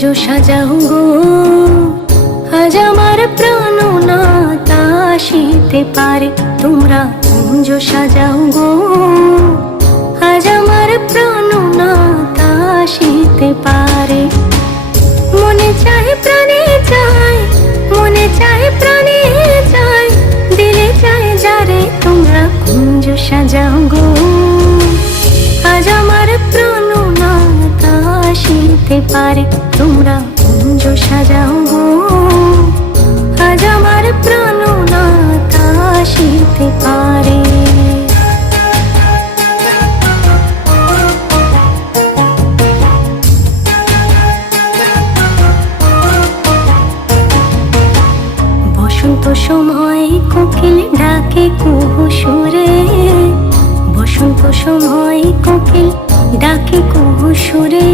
কুঞ্জ সাজাও গো, আজ আমার প্রাণনাথ আসিতে পারে। তোমরা কুঞ্জ সাজাও গো, আজ আমার প্রাণনাথ আসিতে পারে। মনে চায় প্রাণে চায়, মনে চায় প্রাণে চায়, দিলে চায় যারে। তোমরা কুঞ্জ সাজাও গো, আজ আমার প্রাণনাথ আসিতে পারে। তোমরা কুঞ্জ সাজাও গো, আজ আমার প্রাণনাথ আসিতে পারে। বসন্ত সময় কোকিল ডাকে কুহু সুরে, বসন্ত সময় কোকিল ডাকে কুহু সুরে।